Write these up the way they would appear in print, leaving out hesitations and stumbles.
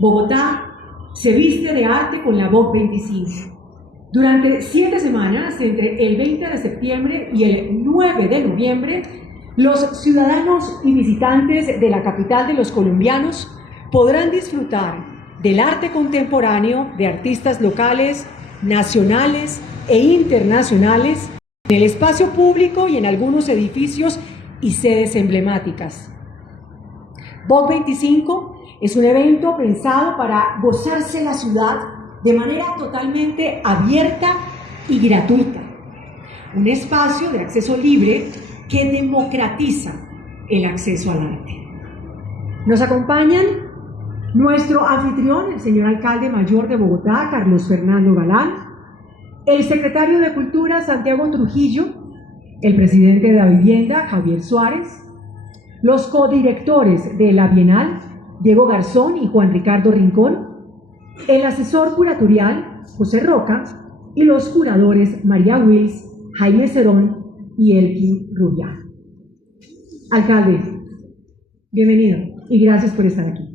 Bogotá se viste de arte con la Vogue 25. Durante 7 semanas, entre el 20 de septiembre y el 9 de noviembre, los ciudadanos y visitantes de la capital de los colombianos podrán disfrutar del arte contemporáneo de artistas locales, nacionales e internacionales en el espacio público y en algunos edificios y sedes emblemáticas. Vogue 25 es un evento pensado para gozarse la ciudad de manera totalmente abierta y gratuita. Un espacio de acceso libre que democratiza el acceso al arte. Nos acompañan nuestro anfitrión, el señor alcalde mayor de Bogotá, Carlos Fernando Galán, el secretario de Cultura, Santiago Trujillo, el presidente de la Vivienda, Javier Suárez, los codirectores de la Bienal, Diego Garzón y Juan Ricardo Rincón, el asesor curatorial, José Roca, y los curadores María Wills, Jaime Cerón y Elkin Rubiá. Alcalde, bienvenido y gracias por estar aquí.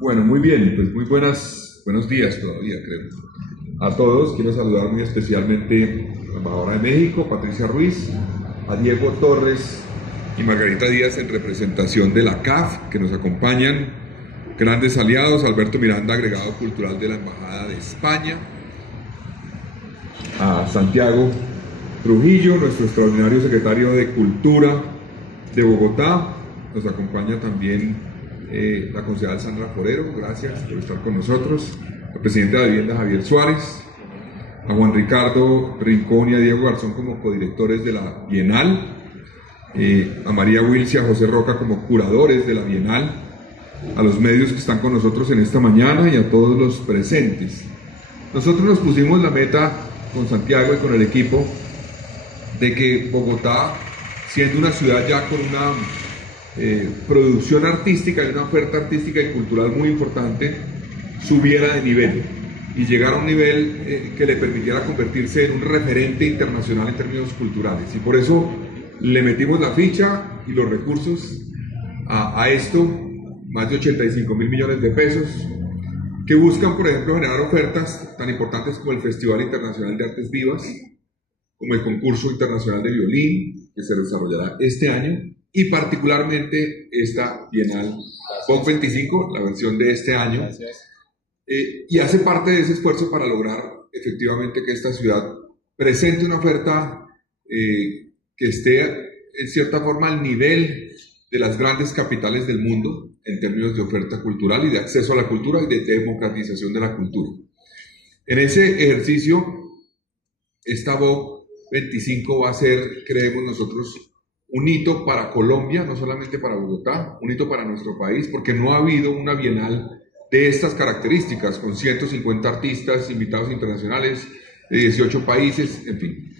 Bueno, muy bien, pues muy buenos días todavía, creo. A todos, quiero saludar muy especialmente a la embajadora de México, Patricia Ruiz, a Diego Torres y Margarita Díaz en representación de la CAF, que nos acompañan, grandes aliados, Alberto Miranda, agregado cultural de la Embajada de España, a Santiago Trujillo, nuestro extraordinario secretario de Cultura de Bogotá, nos acompaña también la concejal Sandra Forero, gracias por estar con nosotros, el presidente de la Vivienda Javier Suárez, a Juan Ricardo Rincón y a Diego Garzón como codirectores de la Bienal, a María Wills y a José Roca como curadores de la Bienal, a los medios que están con nosotros en esta mañana y a todos los presentes. Nosotros nos pusimos la meta con Santiago y con el equipo de que Bogotá, siendo una ciudad ya con una producción artística y una oferta artística y cultural muy importante, subiera de nivel y llegara a un nivel que le permitiera convertirse en un referente internacional en términos culturales. Y por eso le metimos la ficha y los recursos a esto, más de 85.000 millones de pesos, que buscan, por ejemplo, generar ofertas tan importantes como el Festival Internacional de Artes Vivas, como el Concurso Internacional de Violín, que se desarrollará este año, y particularmente esta Bienal Vogue 25, la versión de este año, y hace parte de ese esfuerzo para lograr efectivamente que esta ciudad presente una oferta que esté en cierta forma al nivel de las grandes capitales del mundo en términos de oferta cultural y de acceso a la cultura y de democratización de la cultura. En ese ejercicio, esta Vogue 25 va a ser, creemos nosotros, un hito para Colombia, no solamente para Bogotá, un hito para nuestro país, porque no ha habido una bienal de estas características, con 150 artistas, invitados internacionales de 18 países, en fin.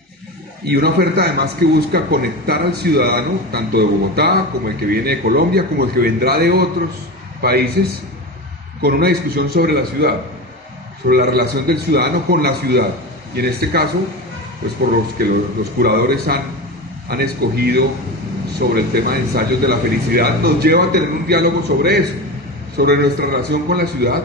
Y una oferta además que busca conectar al ciudadano, tanto de Bogotá, como el que viene de Colombia, como el que vendrá de otros países, con una discusión sobre la ciudad, sobre la relación del ciudadano con la ciudad. Y en este caso, pues por los que los curadores han escogido sobre el tema de ensayos de la felicidad, nos lleva a tener un diálogo sobre eso, sobre nuestra relación con la ciudad,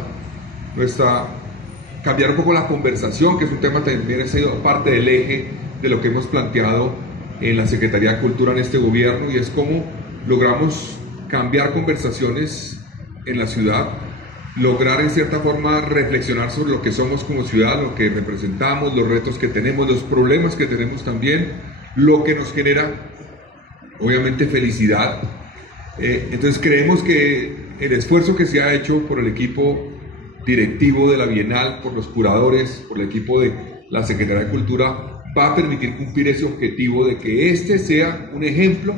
cambiar un poco la conversación, que es un tema también ha sido parte del eje de lo que hemos planteado en la Secretaría de Cultura en este gobierno, y es cómo logramos cambiar conversaciones en la ciudad, lograr en cierta forma reflexionar sobre lo que somos como ciudad, lo que representamos, los retos que tenemos, los problemas que tenemos también, lo que nos genera obviamente felicidad. Entonces creemos que el esfuerzo que se ha hecho por el equipo directivo de la Bienal, por los curadores, por el equipo de la Secretaría de Cultura, va a permitir cumplir ese objetivo de que este sea un ejemplo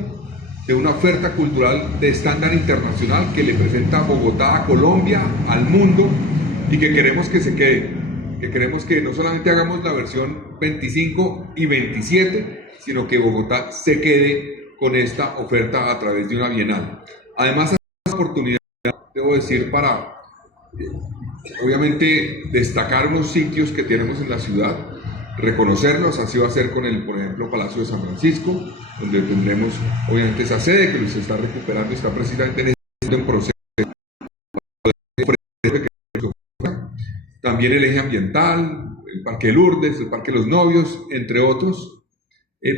de una oferta cultural de estándar internacional que le presenta a Bogotá, a Colombia, al mundo, y que queremos que se quede, que queremos que no solamente hagamos la versión 25 y 27, sino que Bogotá se quede con esta oferta a través de una bienal. Además, es una oportunidad, debo decir, para obviamente destacar unos sitios que tenemos en la ciudad, reconocerlos. Así va a ser con el, por ejemplo, Palacio de San Francisco, donde tendremos obviamente esa sede que se está recuperando, está precisamente en este proceso también el eje ambiental, el Parque de Lourdes, el Parque de los Novios, entre otros,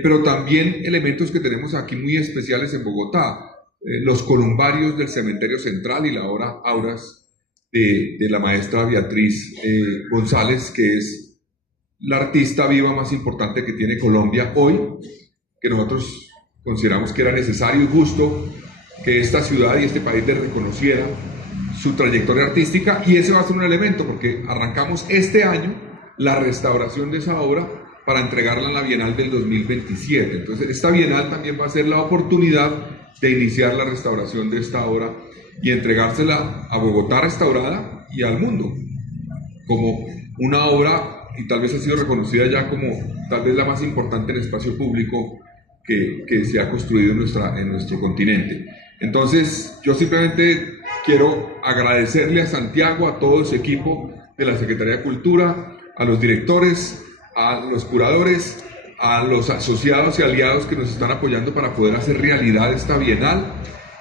pero también elementos que tenemos aquí muy especiales en Bogotá, los columbarios del Cementerio Central y la obra Auras de la maestra Beatriz González, que es la artista viva más importante que tiene Colombia hoy, que nosotros consideramos que era necesario y justo que esta ciudad y este país le reconociera su trayectoria artística, y ese va a ser un elemento porque arrancamos este año la restauración de esa obra para entregarla en la Bienal del 2027. Entonces esta Bienal también va a ser la oportunidad de iniciar la restauración de esta obra y entregársela a Bogotá restaurada y al mundo como una obra, y tal vez ha sido reconocida ya como tal vez la más importante en espacio público que se ha construido en nuestro continente. Entonces yo simplemente quiero agradecerle a Santiago, a todo ese equipo de la Secretaría de Cultura, a los directores, a los curadores, a los asociados y aliados que nos están apoyando para poder hacer realidad esta Bienal,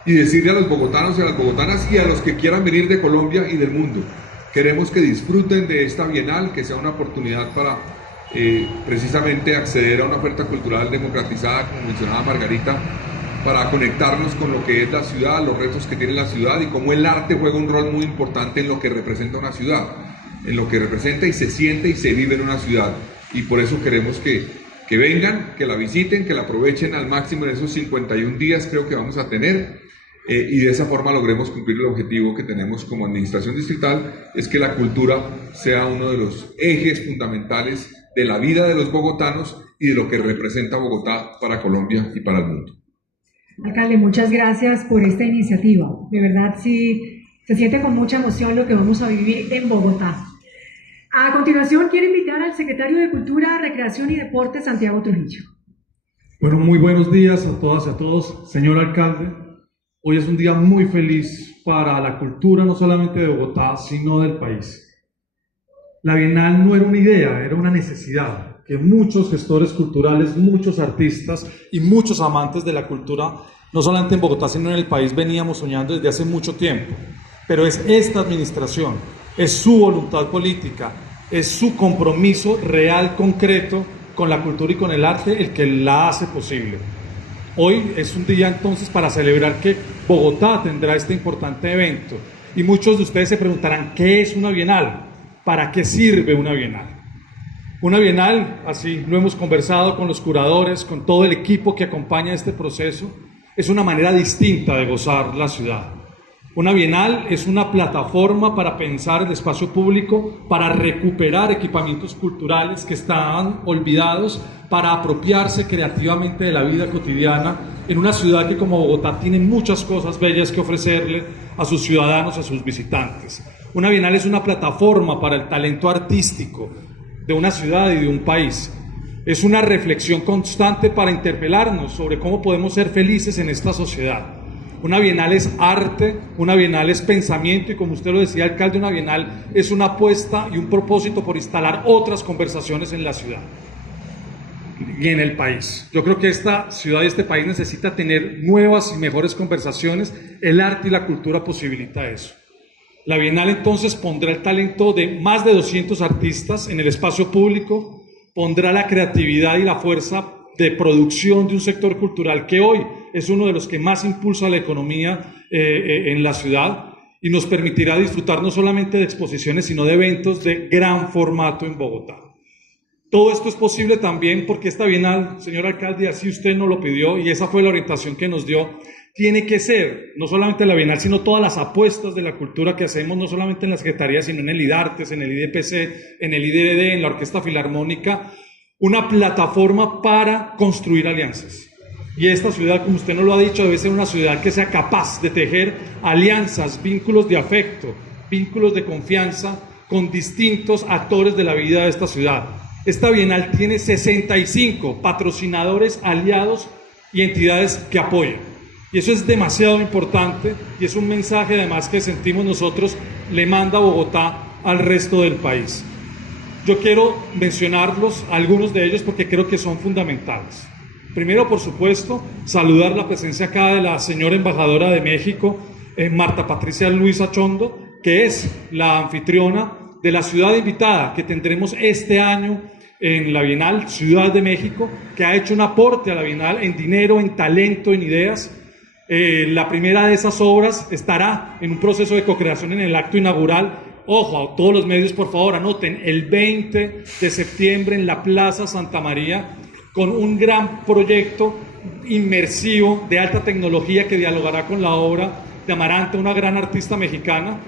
y decirle a los bogotanos y a las bogotanas y a los que quieran venir de Colombia y del mundo: queremos que disfruten de esta Bienal, que sea una oportunidad para precisamente acceder a una oferta cultural democratizada, como mencionaba Margarita, para conectarnos con lo que es la ciudad, los retos que tiene la ciudad y cómo el arte juega un rol muy importante en lo que representa una ciudad, en lo que representa y se siente y se vive en una ciudad. Y por eso queremos que vengan, que la visiten, que la aprovechen al máximo en esos 51 días creo que vamos a tener, y de esa forma logremos cumplir el objetivo que tenemos como administración distrital, es que la cultura sea uno de los ejes fundamentales de la vida de los bogotanos y de lo que representa Bogotá para Colombia y para el mundo. Alcalde, muchas gracias por esta iniciativa. De verdad, sí, se siente con mucha emoción lo que vamos a vivir en Bogotá. A continuación, quiero invitar al secretario de Cultura, Recreación y Deportes, Santiago Trujillo. Bueno, muy buenos días a todas y a todos. Señor alcalde, hoy es un día muy feliz para la cultura, no solamente de Bogotá, sino del país. La Bienal no era una idea, era una necesidad que muchos gestores culturales, muchos artistas y muchos amantes de la cultura, no solamente en Bogotá, sino en el país, veníamos soñando desde hace mucho tiempo. Pero es esta administración, es su voluntad política, es su compromiso real, concreto con la cultura y con el arte el que la hace posible. Hoy es un día entonces para celebrar que Bogotá tendrá este importante evento, y muchos de ustedes se preguntarán: ¿qué es una Bienal? ¿Para qué sirve una Bienal? Una Bienal, así lo hemos conversado con los curadores, con todo el equipo que acompaña este proceso, es una manera distinta de gozar la ciudad. Una Bienal es una plataforma para pensar el espacio público, para recuperar equipamientos culturales que estaban olvidados, para apropiarse creativamente de la vida cotidiana en una ciudad que, como Bogotá, tiene muchas cosas bellas que ofrecerle a sus ciudadanos, a sus visitantes. Una Bienal es una plataforma para el talento artístico de una ciudad y de un país. Es una reflexión constante para interpelarnos sobre cómo podemos ser felices en esta sociedad. Una Bienal es arte, una Bienal es pensamiento, y como usted lo decía, alcalde, una Bienal es una apuesta y un propósito por instalar otras conversaciones en la ciudad y en el país. Yo creo que esta ciudad y este país necesita tener nuevas y mejores conversaciones. El arte y la cultura posibilita eso. La Bienal entonces pondrá el talento de más de 200 artistas en el espacio público, pondrá la creatividad y la fuerza de producción de un sector cultural que hoy es uno de los que más impulsa la economía en la ciudad, y nos permitirá disfrutar no solamente de exposiciones, sino de eventos de gran formato en Bogotá. Todo esto es posible también porque esta Bienal, señor alcalde, así usted nos lo pidió y esa fue la orientación que nos dio, tiene que ser no solamente la Bienal, sino todas las apuestas de la cultura que hacemos, no solamente en la Secretaría, sino en el IDARTES, en el IDPC, en el IDD, en la Orquesta Filarmónica, una plataforma para construir alianzas. Y esta ciudad, como usted nos lo ha dicho, debe ser una ciudad que sea capaz de tejer alianzas, vínculos de afecto, vínculos de confianza con distintos actores de la vida de esta ciudad. Esta Bienal tiene 65 patrocinadores, aliados y entidades que apoyan. Y eso es demasiado importante y es un mensaje además que sentimos nosotros le manda Bogotá al resto del país. Yo quiero mencionarlos, algunos de ellos, porque creo que son fundamentales. Primero, por supuesto, saludar la presencia acá de la señora embajadora de México, Marta Patricia Luisa Chondo, que es la anfitriona de la ciudad invitada que tendremos este año en la Bienal, Ciudad de México, que ha hecho un aporte a la Bienal en dinero, en talento, en ideas. La primera de esas obras estará en un proceso de co-creación en el acto inaugural. Ojo, a todos los medios, por favor, anoten, el 20 de septiembre en la Plaza Santa María, con un gran proyecto inmersivo de alta tecnología que dialogará con la obra de Amaranta, una gran artista mexicana,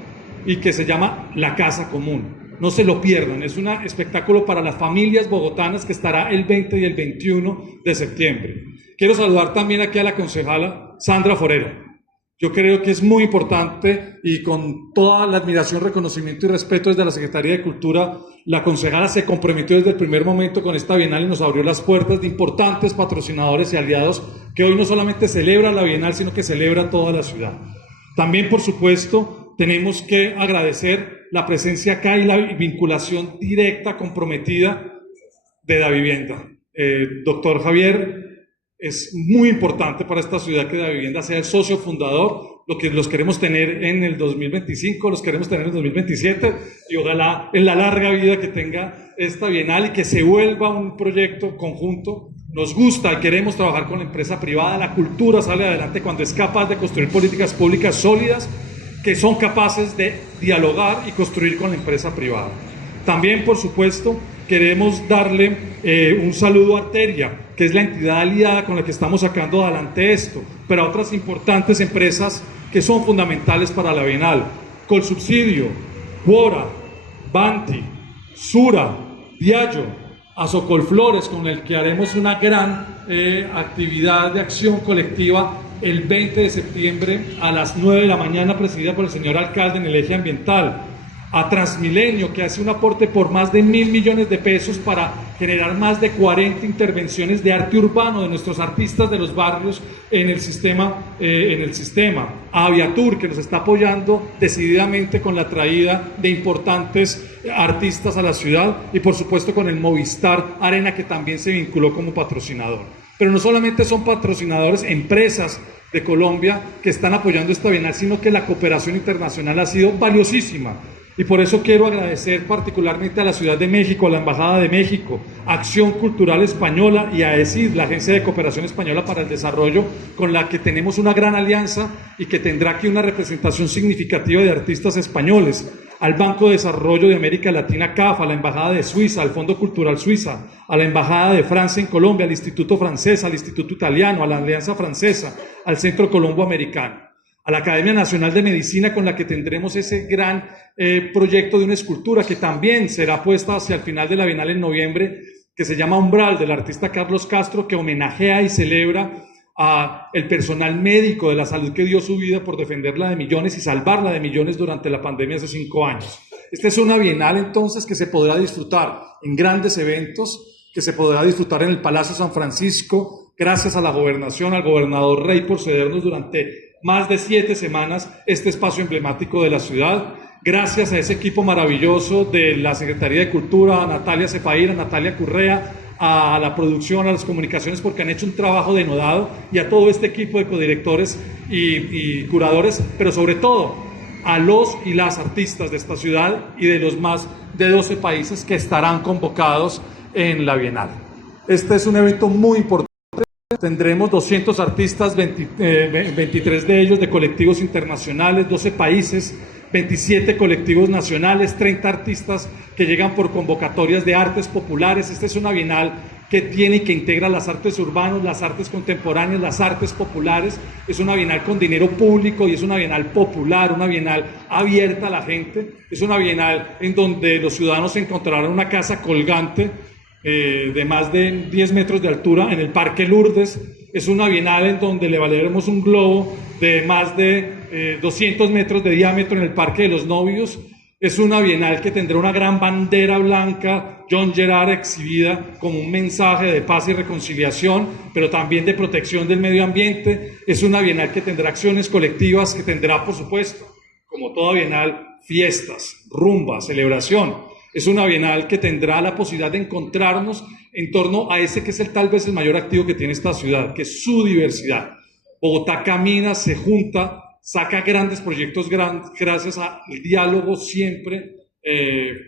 y que se llama La Casa Común. No se lo pierdan, es un espectáculo para las familias bogotanas que estará el 20 y el 21 de septiembre. Quiero saludar también aquí a la concejala Sandra Forero. Yo creo que es muy importante, y con toda la admiración, reconocimiento y respeto desde la Secretaría de Cultura, la concejala se comprometió desde el primer momento con esta Bienal y nos abrió las puertas de importantes patrocinadores y aliados que hoy no solamente celebra la Bienal, sino que celebra toda la ciudad. También, por supuesto, tenemos que agradecer la presencia acá y la vinculación directa, comprometida de Davivienda. Doctor Javier, es muy importante para esta ciudad que Davivienda sea el socio fundador. Los queremos tener en el 2025, los queremos tener en el 2027 y ojalá en la larga vida que tenga esta Bienal y que se vuelva un proyecto conjunto. Nos gusta y queremos trabajar con la empresa privada. La cultura sale adelante cuando es capaz de construir políticas públicas sólidas que son capaces de dialogar y construir con la empresa privada. También, por supuesto, queremos darle un saludo a Arteria, que es la entidad aliada con la que estamos sacando adelante esto, pero a otras importantes empresas que son fundamentales para la Bienal: Colsubsidio, Quora, Banti, Sura, Diageo, Azocolflores, con el que haremos una gran actividad de acción colectiva el 20 de septiembre a las 9 de la mañana, presidida por el señor alcalde en el eje ambiental. A Transmilenio, que hace un aporte por más de 1.000 millones de pesos para generar más de 40 intervenciones de arte urbano de nuestros artistas de los barrios en el sistema. A Aviatur, que nos está apoyando decididamente con la traída de importantes artistas a la ciudad, y por supuesto con el Movistar Arena, que también se vinculó como patrocinador. Pero no solamente son patrocinadores empresas de Colombia que están apoyando esta Bienal, sino que la cooperación internacional ha sido valiosísima. Y por eso quiero agradecer particularmente a la Ciudad de México, a la Embajada de México, a Acción Cultural Española y a ESID, la Agencia de Cooperación Española para el Desarrollo, con la que tenemos una gran alianza y que tendrá aquí una representación significativa de artistas españoles, al Banco de Desarrollo de América Latina, CAF, a la Embajada de Suiza, al Fondo Cultural Suiza, a la Embajada de Francia en Colombia, al Instituto Francés, al Instituto Italiano, a la Alianza Francesa, al Centro Colombo Americano, a la Academia Nacional de Medicina, con la que tendremos ese gran proyecto de una escultura que también será puesta hacia el final de la Bienal en noviembre, que se llama Umbral, del artista Carlos Castro, que homenajea y celebra a el personal médico de la salud que dio su vida por defenderla de millones y salvarla de millones durante la pandemia hace 5 años. Esta es una Bienal entonces que se podrá disfrutar en grandes eventos, que se podrá disfrutar en el Palacio San Francisco, gracias a la gobernación, al gobernador Rey por cedernos durante más de 7 semanas este espacio emblemático de la ciudad. Gracias a ese equipo maravilloso de la Secretaría de Cultura, a Natalia Cefaira, a Natalia Currea, a la producción, a las comunicaciones, porque han hecho un trabajo denodado, y a todo este equipo de codirectores y curadores, pero sobre todo a los y las artistas de esta ciudad y de los más de 12 países que estarán convocados en la Bienal. Este es un evento muy importante. Tendremos 200 artistas, 23 de ellos de colectivos internacionales, 12 países, 27 colectivos nacionales, 30 artistas que llegan por convocatorias de artes populares. Esta es una Bienal que tiene y que integra las artes urbanas, las artes contemporáneas, las artes populares. Es una Bienal con dinero público y es una Bienal popular, una Bienal abierta a la gente. Es una Bienal en donde los ciudadanos encontrarán una casa colgante de más de 10 metros de altura en el Parque Lourdes. Es una Bienal en donde le valeremos un globo de más de 200 metros de diámetro en el Parque de los Novios. Es una Bienal que tendrá una gran bandera blanca, John Gerard, exhibida como un mensaje de paz y reconciliación, pero también de protección del medio ambiente. Es una Bienal que tendrá acciones colectivas, que tendrá, por supuesto, como toda Bienal, fiestas, rumba, celebración. Es una Bienal que tendrá la posibilidad de encontrarnos en torno a ese que es tal vez el mayor activo que tiene esta ciudad, que es su diversidad. Bogotá camina, se junta, saca grandes proyectos gracias al diálogo siempre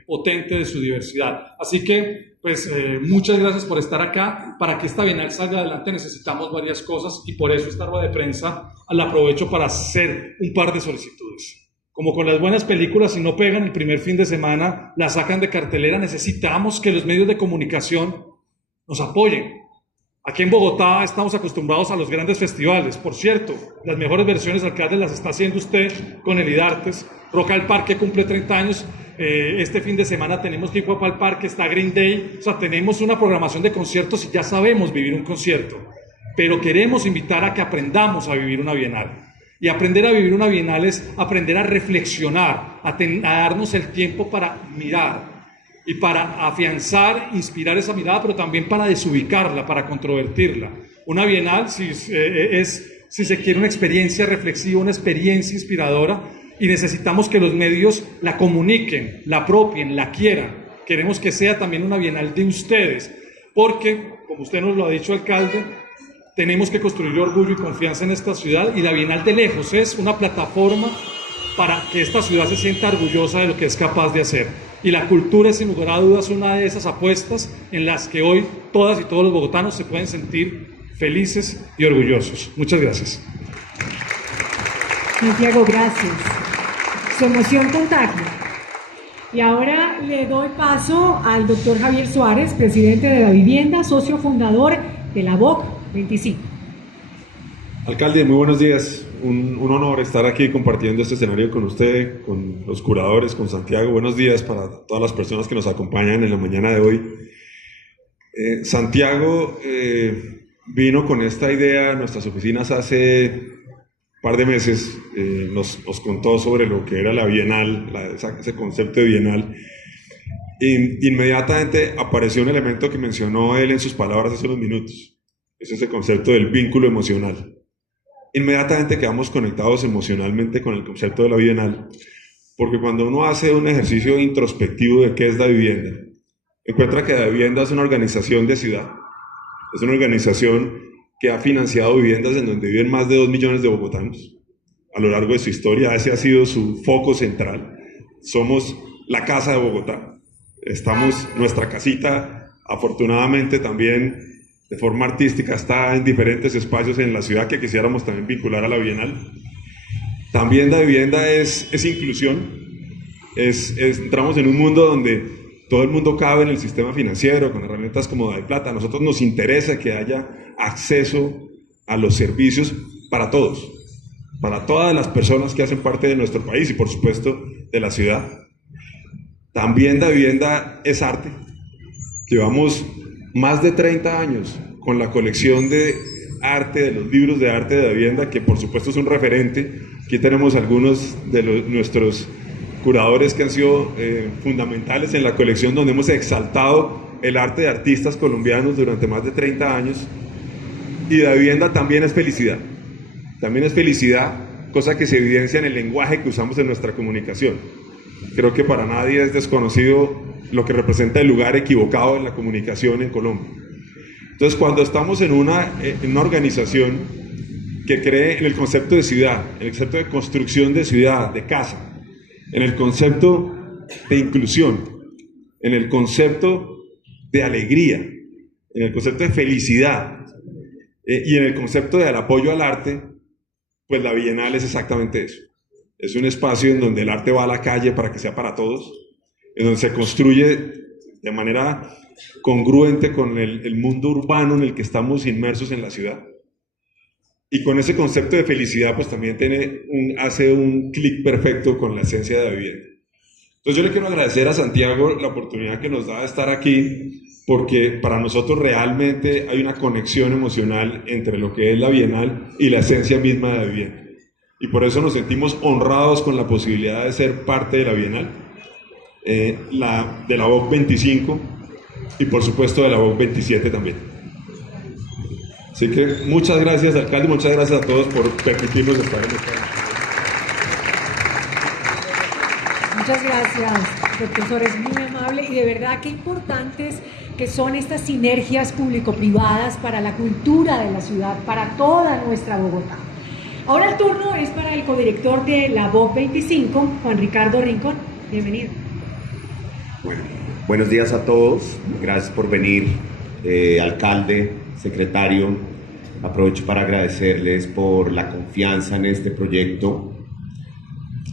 potente de su diversidad. Así que, pues, muchas gracias por estar acá. Para que esta Bienal salga adelante necesitamos varias cosas y por eso esta rueda de prensa la aprovecho para hacer un par de solicitudes. Como con las buenas películas, si no pegan el primer fin de semana, la sacan de cartelera, necesitamos que los medios de comunicación nos apoyen. Aquí en Bogotá estamos acostumbrados a los grandes festivales. Por cierto, las mejores versiones, alcalde, las está haciendo usted con el IDARTES. Rock al Parque cumple 30 años. Este fin de semana tenemos Hip Hop al Parque, está Green Day. O sea, tenemos una programación de conciertos y ya sabemos vivir un concierto. Pero queremos invitar a que aprendamos a vivir una Bienal. Y aprender a vivir una Bienal es aprender a reflexionar, a darnos el tiempo para mirar y para afianzar, inspirar esa mirada, pero también para desubicarla, para controvertirla. Una Bienal si se quiere, una experiencia reflexiva, una experiencia inspiradora, y necesitamos que los medios la comuniquen, la apropien, la quieran. Queremos que sea también una Bienal de ustedes, porque, como usted nos lo ha dicho, alcalde, tenemos que construir orgullo y confianza en esta ciudad, y la Bienal de lejos es una plataforma para que esta ciudad se sienta orgullosa de lo que es capaz de hacer. Y la cultura es, sin lugar a dudas, una de esas apuestas en las que hoy todas y todos los bogotanos se pueden sentir felices y orgullosos. Muchas gracias. Santiago, gracias. Su emoción contagia. Y ahora le doy paso al doctor Javier Suárez, presidente de la Vivienda, socio fundador de la BOC 25. Alcalde, muy buenos días. Un honor estar aquí compartiendo este escenario con usted, con los curadores, con Santiago. Buenos días para todas las personas que nos acompañan en la mañana de hoy. Santiago vino con esta idea a nuestras oficinas hace un par de meses. Nos contó sobre lo que era la Bienal, ese concepto de Bienal. Inmediatamente apareció un elemento que mencionó él en sus palabras hace unos minutos. Es ese concepto del vínculo emocional. Inmediatamente quedamos conectados emocionalmente con el concepto de la Bienal, porque cuando uno hace un ejercicio introspectivo de qué es la vivienda, encuentra que la vivienda es una organización de ciudad, es una organización que ha financiado viviendas en donde viven más de 2 millones de bogotanos. A lo largo de su historia, ese ha sido su foco central. Somos la casa de Bogotá. Estamos, nuestra casita, afortunadamente también, de forma artística, está en diferentes espacios en la ciudad que quisiéramos también vincular a la Bienal. También la vivienda es inclusión. Entramos en un mundo donde todo el mundo cabe en el sistema financiero con herramientas como Daviplata. A nosotros nos interesa que haya acceso a los servicios para todos, para todas las personas que hacen parte de nuestro país y, por supuesto, de la ciudad. También la vivienda es arte. Llevamos más de 30 años con la colección de arte, de los libros de arte de la vivienda, que por supuesto es un referente. Aquí tenemos algunos de nuestros curadores que han sido fundamentales en la colección, donde hemos exaltado el arte de artistas colombianos durante más de 30 años. Y la vivienda también es felicidad. También es felicidad, cosa que se evidencia en el lenguaje que usamos en nuestra comunicación. Creo que para nadie es desconocido lo que representa el lugar equivocado en la comunicación en Colombia. Entonces, cuando estamos en una organización que cree en el concepto de ciudad, en el concepto de construcción de ciudad, de casa, en el concepto de inclusión, en el concepto de alegría, en el concepto de felicidad y en el concepto del apoyo al arte, pues la Bienal es exactamente eso. Es un espacio en donde el arte va a la calle para que sea para todos, en donde se construye de manera congruente con el mundo urbano en el que estamos inmersos en la ciudad. Y con ese concepto de felicidad, pues también hace un clic perfecto con la esencia de la vivienda. Entonces yo le quiero agradecer a Santiago la oportunidad que nos da de estar aquí, porque para nosotros realmente hay una conexión emocional entre lo que es la Bienal y la esencia misma de la vivienda. Y por eso nos sentimos honrados con la posibilidad de ser parte de la Bienal, de la BOC 25 y por supuesto de la BOC 27 también. Así que muchas gracias, alcalde, muchas gracias a todos por permitirnos estar en esta. Muchas gracias, profesor, es muy amable y de verdad qué importantes que son estas sinergias público-privadas para la cultura de la ciudad, para toda nuestra Bogotá. Ahora el turno es para el codirector de la BOC 25, Juan Ricardo Rincón. Bienvenido. Bueno, buenos días a todos, gracias por venir, alcalde, secretario. Aprovecho para agradecerles por la confianza en este proyecto,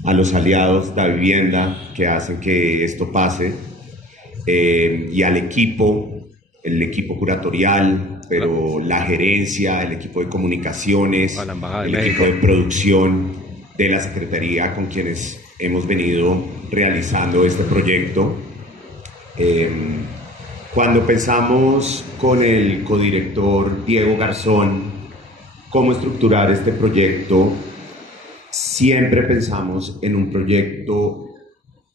a los aliados de la vivienda que hacen que esto pase, y al equipo, el equipo curatorial, pero la gerencia, el equipo de comunicaciones, el equipo de producción de la Secretaría con quienes hemos venido realizando este proyecto. Cuando pensamos con el codirector Diego Garzón cómo estructurar este proyecto, siempre pensamos en un proyecto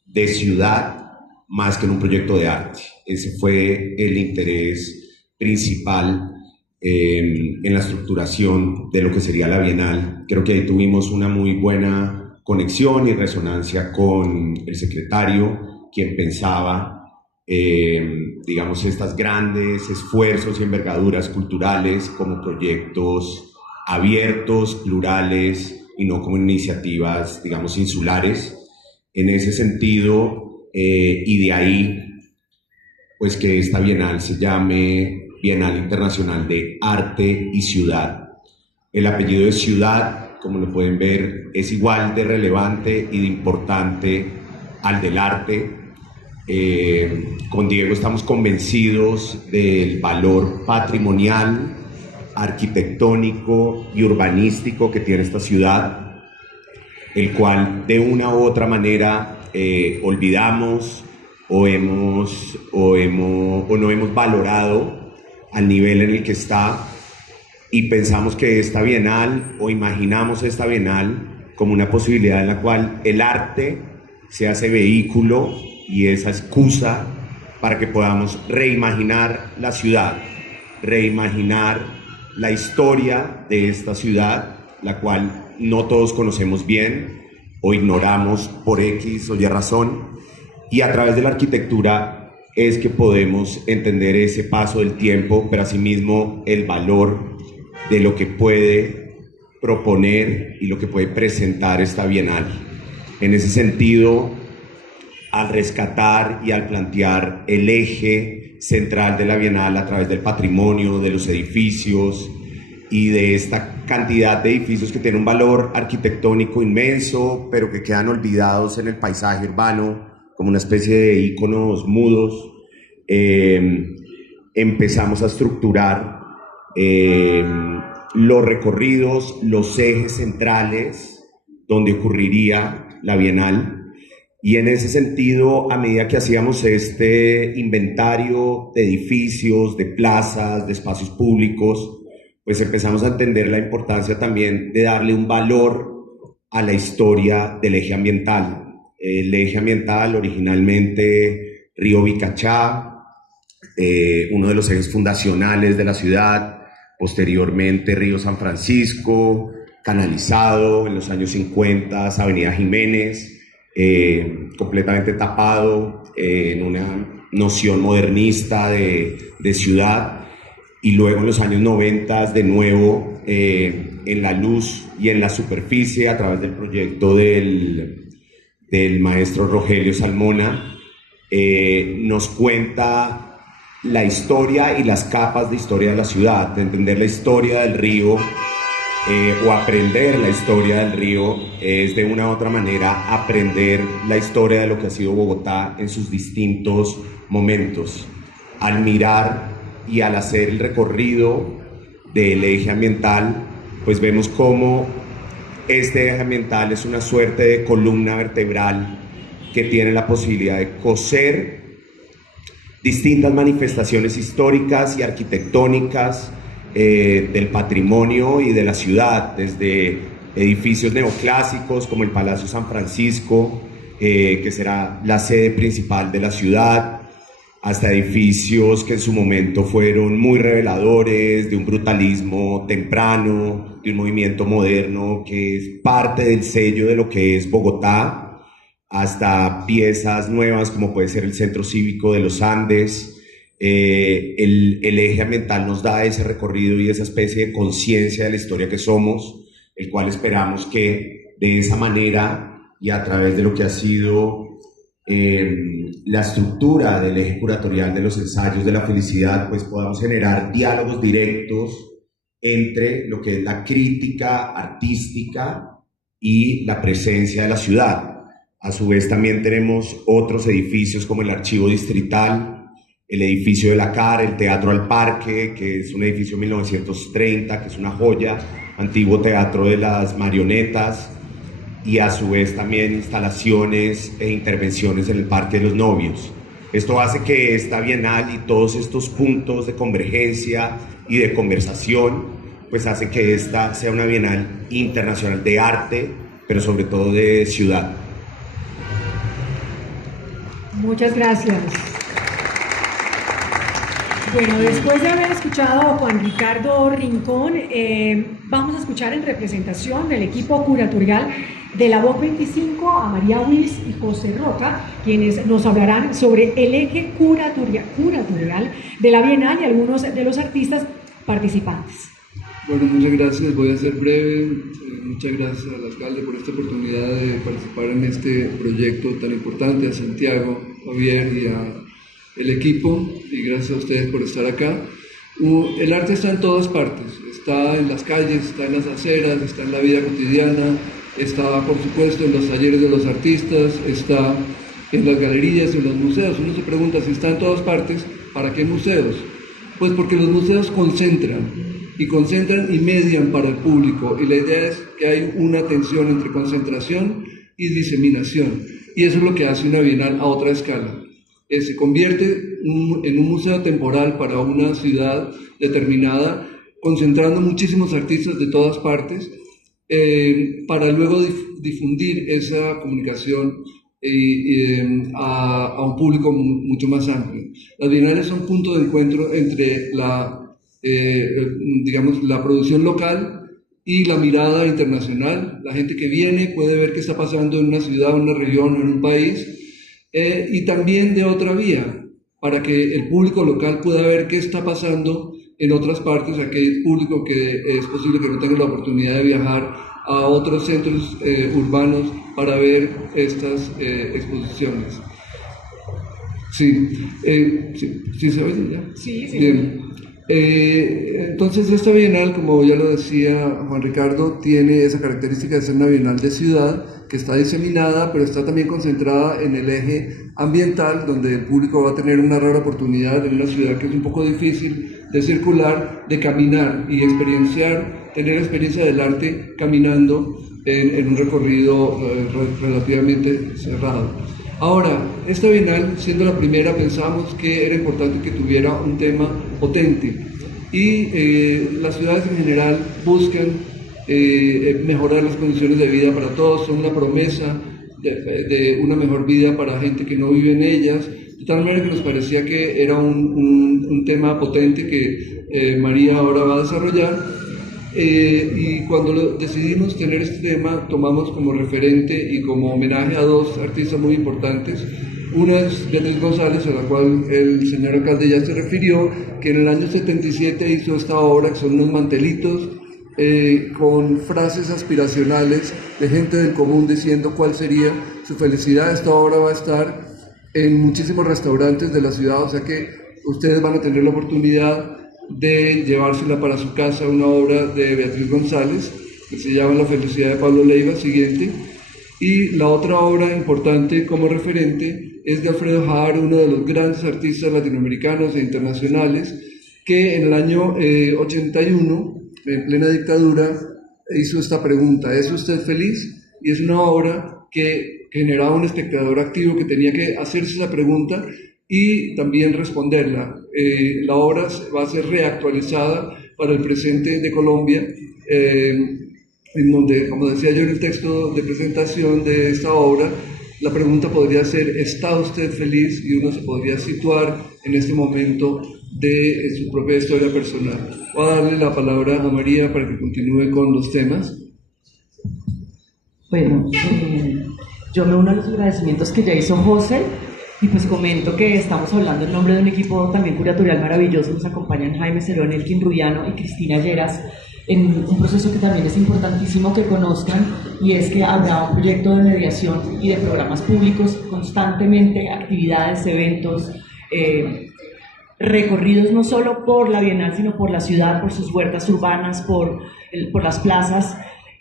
de ciudad más que en un proyecto de arte. Ese fue el interés principal en la estructuración de lo que sería la Bienal. Creo que ahí tuvimos una muy buena conexión y resonancia con el secretario, quien pensaba digamos, estos grandes esfuerzos y envergaduras culturales como proyectos abiertos, plurales y no como iniciativas, digamos, insulares. En ese sentido, y de ahí, pues que esta Bienal se llame Bienal Internacional de Arte y Ciudad. El apellido de ciudad, como lo pueden ver, es igual de relevante y de importante al del arte. Con Diego estamos convencidos del valor patrimonial, arquitectónico y urbanístico que tiene esta ciudad, el cual de una u otra manera olvidamos o no hemos valorado al nivel en el que está, y pensamos que esta Bienal, o imaginamos esta Bienal como una posibilidad en la cual el arte se hace vehículo y esa excusa para que podamos reimaginar la ciudad, reimaginar la historia de esta ciudad, la cual no todos conocemos bien o ignoramos por X o Y razón, y a través de la arquitectura es que podemos entender ese paso del tiempo, pero asimismo el valor de lo que puede proponer y lo que puede presentar esta Bienal. En ese sentido, al rescatar y al plantear el eje central de la Bienal a través del patrimonio, de los edificios y de esta cantidad de edificios que tienen un valor arquitectónico inmenso, pero que quedan olvidados en el paisaje urbano como una especie de íconos mudos, empezamos a estructurar los recorridos, los ejes centrales donde ocurriría la Bienal. Y en ese sentido, a medida que hacíamos este inventario de edificios, de plazas, de espacios públicos, pues empezamos a entender la importancia también de darle un valor a la historia del eje ambiental. El eje ambiental, originalmente Río Bicachá, uno de los ejes fundacionales de la ciudad, posteriormente Río San Francisco, canalizado en los años 50, Avenida Jiménez, completamente tapado en una noción modernista de ciudad, y luego en los años 90 de nuevo en la luz y en la superficie a través del proyecto del maestro Rogelio Salmona. Nos cuenta la historia y las capas de historia de la ciudad, de entender la historia del río, o aprender la historia del río es de una u otra manera aprender la historia de lo que ha sido Bogotá en sus distintos momentos. Al mirar y al hacer el recorrido del eje ambiental, pues vemos cómo este eje ambiental es una suerte de columna vertebral que tiene la posibilidad de coser distintas manifestaciones históricas y arquitectónicas del patrimonio y de la ciudad, desde edificios neoclásicos como el Palacio San Francisco, que será la sede principal de la ciudad, hasta edificios que en su momento fueron muy reveladores de un brutalismo temprano, de un movimiento moderno que es parte del sello de lo que es Bogotá, hasta piezas nuevas como puede ser el Centro Cívico de los Andes. El eje ambiental nos da ese recorrido y esa especie de conciencia de la historia que somos, el cual esperamos que de esa manera y a través de lo que ha sido la estructura del eje curatorial de los ensayos de la felicidad, pues podamos generar diálogos directos entre lo que es la crítica artística y la presencia de la ciudad. A su vez también tenemos otros edificios como el Archivo Distrital, el edificio de la CAR, el Teatro al Parque, que es un edificio de 1930, que es una joya, antiguo teatro de las marionetas, y a su vez también instalaciones e intervenciones en el Parque de los Novios. Esto hace que esta bienal y todos estos puntos de convergencia y de conversación, pues hace que esta sea una bienal internacional de arte, pero sobre todo de ciudad. Muchas gracias. Bueno, después de haber escuchado a Juan Ricardo Rincón, vamos a escuchar en representación del equipo curatorial de la Voc 25 a María Wills y José Roca, quienes nos hablarán sobre el eje curatorial de la Bienal y algunos de los artistas participantes. Bueno, muchas gracias, voy a ser breve. Muchas gracias al alcalde por esta oportunidad de participar en este proyecto tan importante, a Santiago, Javier y al equipo, y gracias a ustedes por estar acá. El arte está en todas partes, está en las calles, está en las aceras, está en la vida cotidiana, está por supuesto en los talleres de los artistas, está en las galerías, en los museos. Uno se pregunta si está en todas partes, ¿para qué museos? Pues porque los museos concentran y median para el público, y la idea es que hay una tensión entre concentración y diseminación, y eso es lo que hace una bienal a otra escala. Se convierte en un museo temporal para una ciudad determinada, concentrando muchísimos artistas de todas partes, para luego difundir esa comunicación a un público mucho más amplio. Las bienales son punto de encuentro entre la producción local y la mirada internacional. La gente que viene puede ver qué está pasando en una ciudad, en una región, en un país, y también de otra vía, para que el público local pueda ver qué está pasando en otras partes, aquel público que es posible que no tenga la oportunidad de viajar a otros centros urbanos para ver estas exposiciones. Sí, ¿se oye ya? Sí. Bien. Entonces esta bienal, como ya lo decía Juan Ricardo, tiene esa característica de ser una bienal de ciudad, que está diseminada, pero está también concentrada en el eje ambiental, donde el público va a tener una rara oportunidad en una ciudad que es un poco difícil de circular, de caminar y tener la experiencia del arte caminando en un recorrido relativamente cerrado. Ahora, esta bienal, siendo la primera, pensamos que era importante que tuviera un tema potente, y las ciudades en general buscan mejorar las condiciones de vida para todos, son una promesa de una mejor vida para gente que no vive en ellas, de tal manera que nos parecía que era un tema potente que María ahora va a desarrollar. Y cuando decidimos tener este tema, tomamos como referente y como homenaje a dos artistas muy importantes. Una es Beatriz González, a la cual el señor alcalde ya se refirió, que en el año 77 hizo esta obra, que son unos mantelitos con frases aspiracionales de gente del común diciendo cuál sería su felicidad. Esta obra va a estar en muchísimos restaurantes de la ciudad, o sea que ustedes van a tener la oportunidad de llevársela para su casa, una obra de Beatriz González que se llama La felicidad de Pablo Leiva, siguiente. Y la otra obra importante como referente es de Alfredo Jaar, uno de los grandes artistas latinoamericanos e internacionales, que en el año 81, en plena dictadura, hizo esta pregunta: ¿es usted feliz? Y es una obra que generaba un espectador activo que tenía que hacerse esa pregunta y también responderla. La obra va a ser reactualizada para el presente de Colombia, en donde, como decía yo en el texto de presentación de esta obra, la pregunta podría ser: ¿está usted feliz? Y uno se podría situar en este momento de su propia historia personal. Voy a darle la palabra a María para que continúe con los temas. Bueno, yo me uno a los agradecimientos que ya hizo José, y pues comento que estamos hablando en nombre de un equipo también curatorial maravilloso. Nos acompañan Jaime Cerón, Elkin Rubiano y Cristina Lleras, en un proceso que también es importantísimo que conozcan, y es que habrá un proyecto de mediación y de programas públicos constantemente, actividades, eventos, recorridos no solo por la Bienal, sino por la ciudad, por sus huertas urbanas, por las plazas.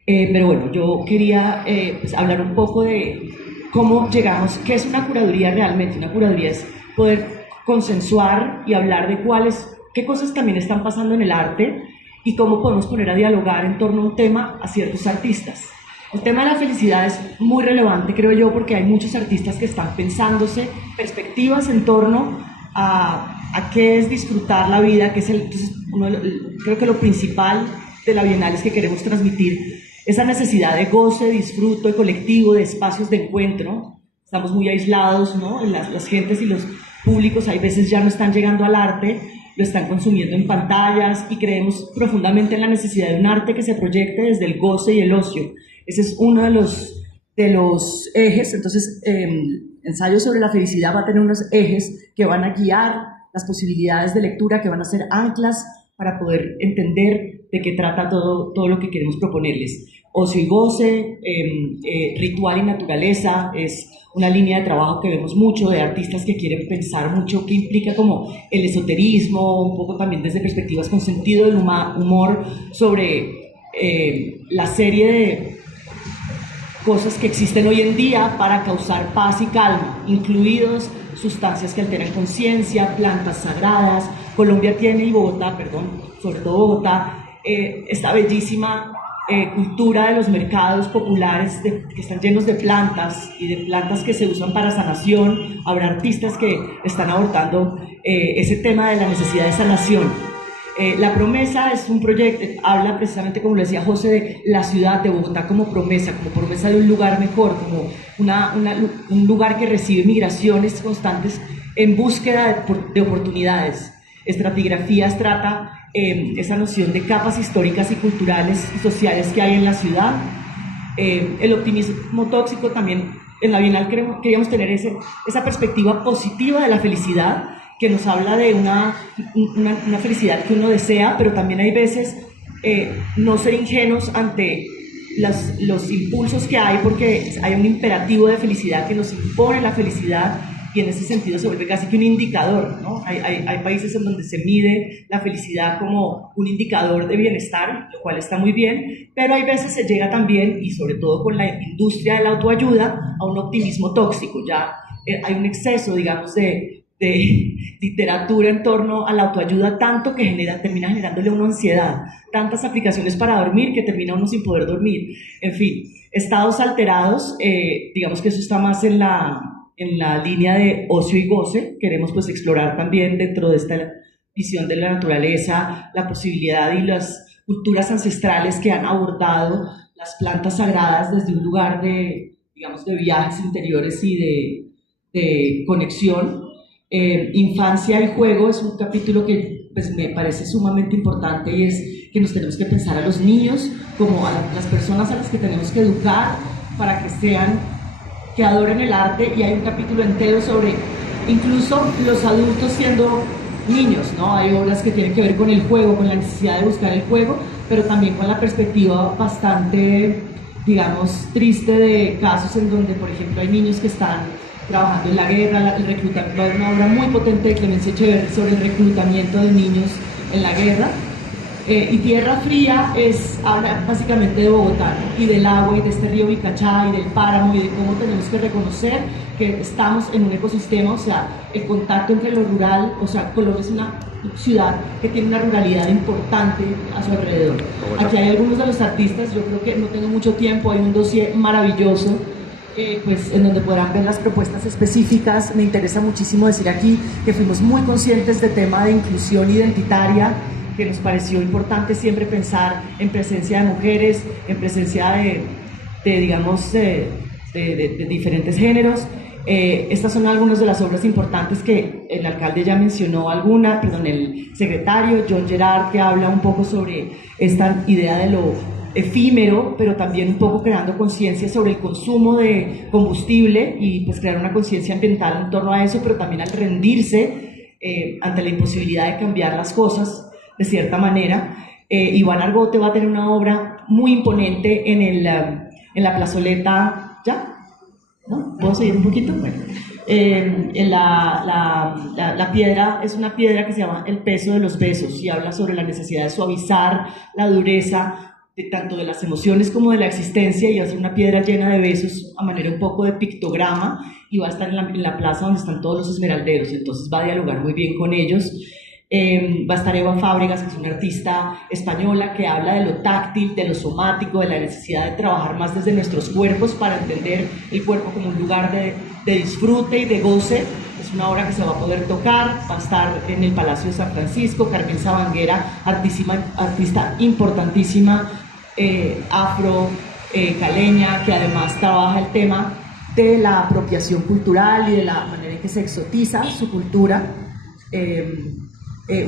Pero bueno, yo quería pues hablar un poco de cómo llegamos, qué es una curaduría realmente. Una curaduría es poder consensuar y hablar de qué cosas también están pasando en el arte y cómo podemos poner a dialogar en torno a un tema a ciertos artistas. El tema de la felicidad es muy relevante, creo yo, porque hay muchos artistas que están pensándose perspectivas en torno a qué es disfrutar la vida, que es entonces, creo que lo principal de la Bienal es que queremos transmitir esa necesidad de goce, disfruto, de colectivo, de espacios de encuentro. Estamos muy aislados, ¿no? Las gentes y los públicos hay veces ya no están llegando al arte, lo están consumiendo en pantallas, y creemos profundamente en la necesidad de un arte que se proyecte desde el goce y el ocio. Ese es uno de los ejes. Entonces, Ensayo sobre la felicidad va a tener unos ejes que van a guiar las posibilidades de lectura, que van a ser anclas para poder entender de qué trata todo lo que queremos proponerles. Ocio y goce, ritual y naturaleza, es una línea de trabajo que vemos mucho de artistas que quieren pensar mucho qué implica como el esoterismo, un poco también desde perspectivas con sentido del humor, sobre la serie de cosas que existen hoy en día para causar paz y calma, incluidos sustancias que alteran conciencia, plantas sagradas. Colombia tiene, y Bogotá, sobre todo Bogotá, esta bellísima cultura de los mercados populares que están llenos de plantas, y de plantas que se usan para sanación. Habrá artistas que están abordando ese tema de la necesidad de sanación. La promesa es un proyecto, habla precisamente, como lo decía José, de la ciudad de Bogotá como promesa de un lugar mejor, como un lugar que recibe migraciones constantes en búsqueda de oportunidades. Estratigrafías trata esa noción de capas históricas y culturales y sociales que hay en la ciudad. El optimismo tóxico también, en la Bienal queríamos tener esa perspectiva positiva de la felicidad, que nos habla de una felicidad que uno desea, pero también hay veces no ser ingenuos ante los impulsos que hay, porque hay un imperativo de felicidad que nos impone la felicidad, y en ese sentido se vuelve casi que un indicador, ¿no? Hay países en donde se mide la felicidad como un indicador de bienestar, lo cual está muy bien, pero hay veces se llega también, y sobre todo con la industria de la autoayuda, a un optimismo tóxico. Ya hay un exceso, digamos, de literatura en torno a la autoayuda, tanto que termina generándole una ansiedad, tantas aplicaciones para dormir que termina uno sin poder dormir. En fin, estados alterados, digamos que eso está más en la línea de ocio y goce. Queremos pues explorar también dentro de esta visión de la naturaleza la posibilidad y las culturas ancestrales que han abordado las plantas sagradas desde un lugar de viajes interiores y de conexión. Infancia y juego es un capítulo que pues, me parece sumamente importante, y es que nos tenemos que pensar a los niños como a las personas a las que tenemos que educar para que adoren el arte, y hay un capítulo entero sobre incluso los adultos siendo niños, ¿no? Hay obras que tienen que ver con el juego, con la necesidad de buscar el juego, pero también con la perspectiva bastante, digamos, triste de casos en donde, por ejemplo, hay niños que están trabajando en la guerra. El reclutamiento, una obra muy potente de Clemencia Echeverri sobre el reclutamiento de niños en la guerra. Y Tierra Fría habla básicamente de Bogotá, ¿no? Y del agua, y de este río Bicachá, y del páramo, y de cómo tenemos que reconocer que estamos en un ecosistema, o sea, el contacto entre lo rural, o sea, Colombia es una ciudad que tiene una ruralidad importante a su alrededor. Aquí hay algunos de los artistas, yo creo que no tengo mucho tiempo, hay un dossier maravilloso, pues en donde podrán ver las propuestas específicas. Me interesa muchísimo decir aquí que fuimos muy conscientes del tema de inclusión identitaria, que nos pareció importante siempre pensar en presencia de mujeres, en presencia de diferentes géneros. Estas son algunas de las obras importantes que el alcalde ya mencionó, el secretario John Gerard, que habla un poco sobre esta idea de lo efímero, pero también un poco creando conciencia sobre el consumo de combustible, y pues crear una conciencia ambiental en torno a eso, pero también al rendirse ante la imposibilidad de cambiar las cosas de cierta manera. Iván Argote va a tener una obra muy imponente en la plazoleta. ¿Ya? ¿No? ¿Puedo seguir un poquito? Bueno. En la piedra, es una piedra que se llama El peso de los besos y habla sobre la necesidad de suavizar la dureza tanto de las emociones como de la existencia, y va a ser una piedra llena de besos a manera un poco de pictograma, y va a estar en la plaza donde están todos los esmeralderos, entonces va a dialogar muy bien con ellos. Va a estar Eva Fábregas, que es una artista española que habla de lo táctil, de lo somático, de la necesidad de trabajar más desde nuestros cuerpos para entender el cuerpo como un lugar de disfrute y de goce. Es una obra que se va a poder tocar, va a estar en el Palacio de San Francisco. Carmen Sabanguera, artista importantísima, caleña, que además trabaja el tema de la apropiación cultural y de la manera en que se exotiza su cultura.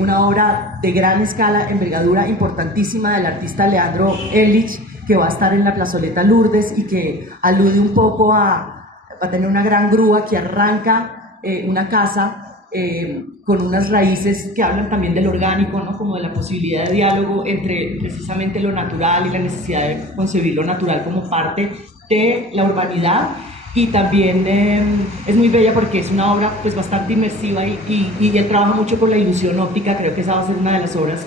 Una obra de gran escala, envergadura importantísima del artista Leandro Ehrlich, que va a estar en la plazoleta Lourdes y que alude un poco va a tener una gran grúa que arranca una casa con unas raíces que hablan también del orgánico, ¿no? Como de la posibilidad de diálogo entre precisamente lo natural y la necesidad de concebir lo natural como parte de la urbanidad. Y también es muy bella porque es una obra pues bastante inmersiva y él trabaja mucho con la ilusión óptica. Creo que esa va a ser una de las obras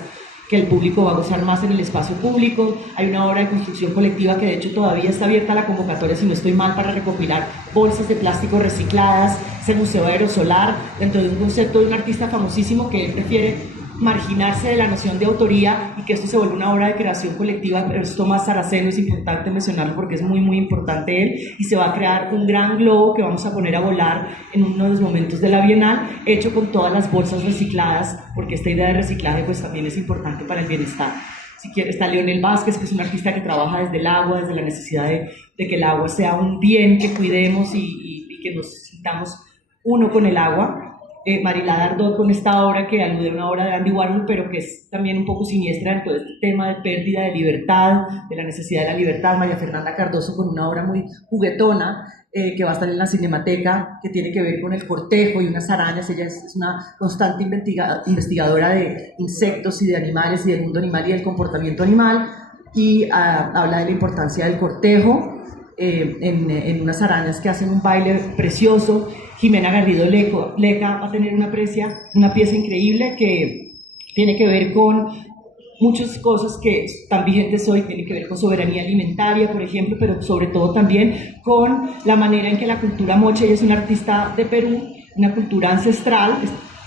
que el público va a gozar más en el espacio público. Hay una obra de construcción colectiva que de hecho todavía está abierta a la convocatoria, si no estoy mal, para recopilar bolsas de plástico recicladas. Es el Museo Aerosolar, dentro de un concepto de un artista famosísimo que él prefiere marginarse de la noción de autoría y que esto se vuelve una obra de creación colectiva. Pero es Tomás Saraceno, es importante mencionarlo porque es muy muy importante él, y se va a crear un gran globo que vamos a poner a volar en uno de los momentos de la Bienal, hecho con todas las bolsas recicladas, porque esta idea de reciclaje pues también es importante para el bienestar. Si quiere, está Leonel Vázquez, que es un artista que trabaja desde el agua, desde la necesidad de que el agua sea un bien que cuidemos y que nos sintamos uno con el agua. Marilá Dardot, con esta obra que alude a una obra de Andy Warhol, pero que es también un poco siniestra en todo este tema de pérdida de libertad, de la necesidad de la libertad. María Fernanda Cardoso, con una obra muy juguetona, que va a estar en la Cinemateca, que tiene que ver con el cortejo y unas arañas. Ella es una constante investigadora de insectos y de animales y del mundo animal y del comportamiento animal, y habla de la importancia del cortejo en unas arañas que hacen un baile precioso. Jimena Garrido Leca va a tener una pieza increíble que tiene que ver con muchas cosas que están vigentes hoy. Tiene que ver con soberanía alimentaria, por ejemplo, pero sobre todo también con la manera en que la cultura moche, ella es una artista de Perú, una cultura ancestral.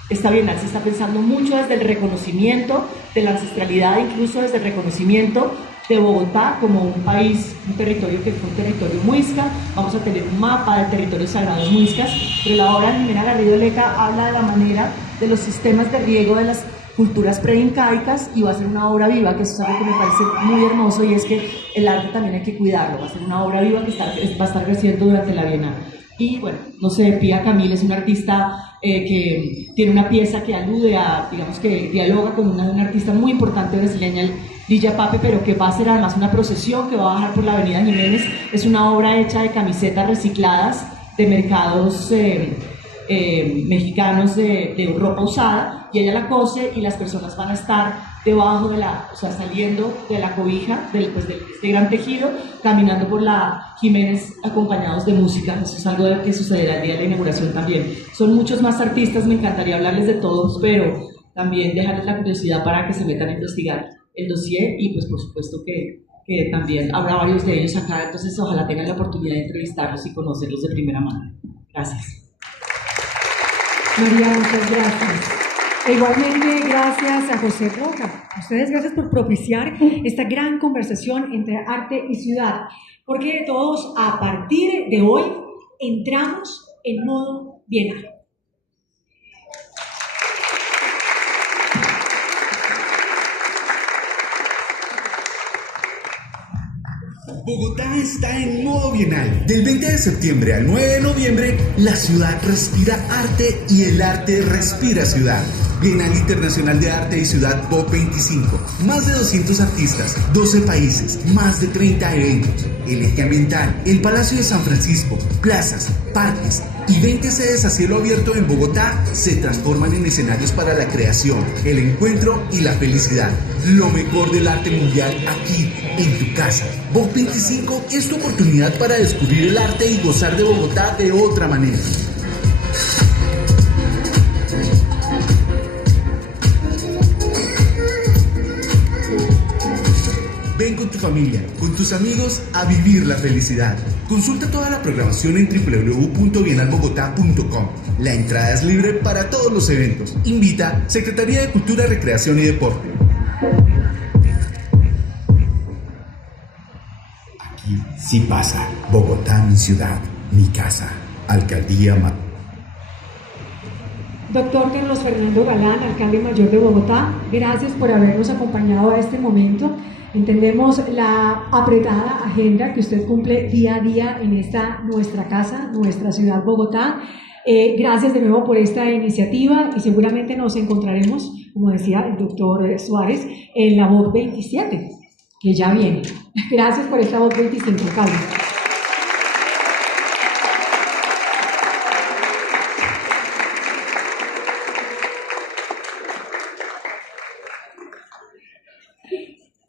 Esta Bienal se está pensando mucho desde el reconocimiento de la ancestralidad, incluso desde el reconocimiento de Bogotá como un país, un territorio que fue un territorio muisca. Vamos a tener un mapa de territorios sagrados muiscas, pero la obra de Jimena Garrido Leca habla de la manera de los sistemas de riego de las culturas preincaicas, y va a ser una obra viva, que eso es algo que me parece muy hermoso, y es que el arte también hay que cuidarlo. Va a ser una obra viva que va a estar creciendo durante la Bienal. Y bueno, no sé, Pía Camil es una artista que tiene una pieza que alude a, digamos que dialoga con una artista muy importante brasileña, Ligia Pape, pero que va a ser además una procesión que va a bajar por la Avenida Jiménez. Es una obra hecha de camisetas recicladas de mercados mexicanos de ropa usada, y ella la cose y las personas van a estar debajo saliendo de la cobija de este gran tejido, caminando por la Jiménez acompañados de música. Eso es algo que sucederá el día de la inauguración también. Son muchos más artistas, me encantaría hablarles de todos, pero también dejarles la curiosidad para que se metan a investigar el dossier, y pues por supuesto que también habrá varios de ellos acá, entonces ojalá tengan la oportunidad de entrevistarlos y conocerlos de primera mano. Gracias. María, muchas gracias. Igualmente, gracias a José Roca. A ustedes, gracias por propiciar esta gran conversación entre arte y ciudad, porque todos a partir de hoy entramos en modo bienal. Bogotá está en modo bienal. Del 20 de septiembre al 9 de noviembre, la ciudad respira arte y el arte respira ciudad. Bienal Internacional de Arte y Ciudad BOC 25. Más de 200 artistas, 12 países, más de 30 eventos. El eje ambiental, el Palacio de San Francisco, plazas, parques y 20 sedes a cielo abierto en Bogotá se transforman en escenarios para la creación, el encuentro y la felicidad. Lo mejor del arte mundial aquí, en tu casa. BOC 25 es tu oportunidad para descubrir el arte y gozar de Bogotá de otra manera. Ven con tu familia, con tus amigos a vivir la felicidad. Consulta toda la programación en www.bienalbogotá.com. La entrada es libre para todos los eventos. Invita Secretaría de Cultura, Recreación y Deporte. Aquí sí pasa. Bogotá, mi ciudad, mi casa. Alcaldía Doctor Carlos Fernando Galán, alcalde mayor de Bogotá, gracias por habernos acompañado a este momento. Entendemos la apretada agenda que usted cumple día a día en esta nuestra casa, nuestra ciudad Bogotá. Gracias de nuevo por esta iniciativa y seguramente nos encontraremos, como decía el doctor Suárez, en la BOC 27, que ya viene. Gracias por esta BOC 25, Carlos.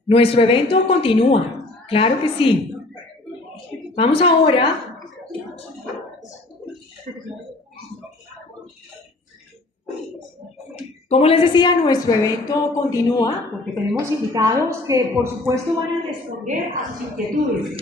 Nuestro evento continúa, claro que sí. Vamos ahora como les decía, nuestro evento continúa porque tenemos invitados que por supuesto van a responder a sus inquietudes.